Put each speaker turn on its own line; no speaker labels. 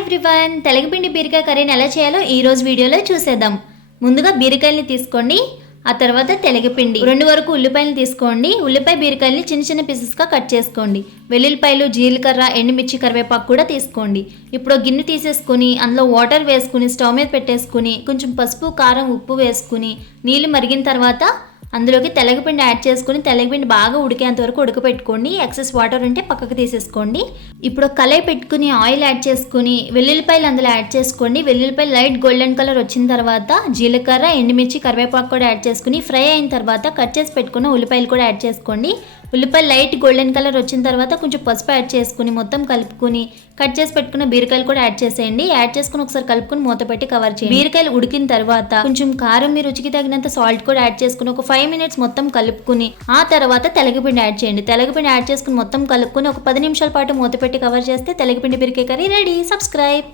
Everyone తెలగపిండి బీరకాయ కర్రీని ఎలా చేయాలో ఈ రోజు వీడియోలో చూసేద్దాం. ముందుగా బీరకాయల్ని తీసుకోండి. ఆ తర్వాత తెలగపిండి. రెండు వరకు ఉల్లిపాయలు తీసుకోండి. ఉల్లిపాయ బీరకాయల్ని చిన్న చిన్న పీసెస్గా కట్ చేసుకోండి. వెల్లుల్లిపాయలు జీలకర్ర ఎండుమిర్చి కరివేపాకు కూడా తీసుకోండి. ఇప్పుడు గిన్నె తీసేసుకుని అందులో వాటర్ వేసుకుని స్టవ్ మీద పెట్టేసుకుని కొంచెం పసుపు కారం ఉప్పు వేసుకుని నీళ్ళు మరిగిన తర్వాత అందులోకి తెలగపిండి యాడ్ చేసుకుని తెలగపిండి బాగా ఉడికేంత వరకు ఉడకపెట్టుకోండి. ఎక్సెస్ వాటర్ ఉంటే పక్కకు తీసేసుకోండి. ఇప్పుడు కలయి పెట్టుకుని ఆయిల్ యాడ్ చేసుకుని వెల్లుల్లిపాయలు అందులో యాడ్ చేసుకోండి. వెల్లుల్లిపాయలు లైట్ గోల్డెన్ కలర్ వచ్చిన తర్వాత జీలకర్ర ఎండుమిర్చి కరివేపాకు కూడా యాడ్ చేసుకుని ఫ్రై అయిన తర్వాత కట్ చేసి పెట్టుకున్న ఉల్లిపాయలు కూడా యాడ్ చేసుకోండి. ఉల్లిపాయలు లైట్ గోల్డెన్ కలర్ వచ్చిన తర్వాత కొంచెం పసుపు యాడ్ చేసుకుని మొత్తం కలుపుకుని కట్ చేసి పెట్టుకున్న బీరకాయలు కూడా యాడ్ చేసేయండి. యాడ్ చేసుకుని ఒకసారి కలుపుకుని మూత పెట్టి కవర్ చేయండి. బీరకాయలు ఉడికిన తర్వాత కొంచెం కారం మీ రుచికి తగినంత సాల్ట్ కూడా యాడ్ చేసుకుని ఒక ఫైవ్ మినిట్స్ మొత్తం కలుపుకుని ఆ తర్వాత తెలగపిండి యాడ్ చేయండి. తెలగపిండి యాడ్ చేసుకుని మొత్తం కలుపుకుని ఒక పది నిమిషాల పాటు మూత పెట్టి కవర్ చేస్తే తెలగపిండి బీరకాయ కర్రీ రెడీ. సబ్స్క్రైబ్.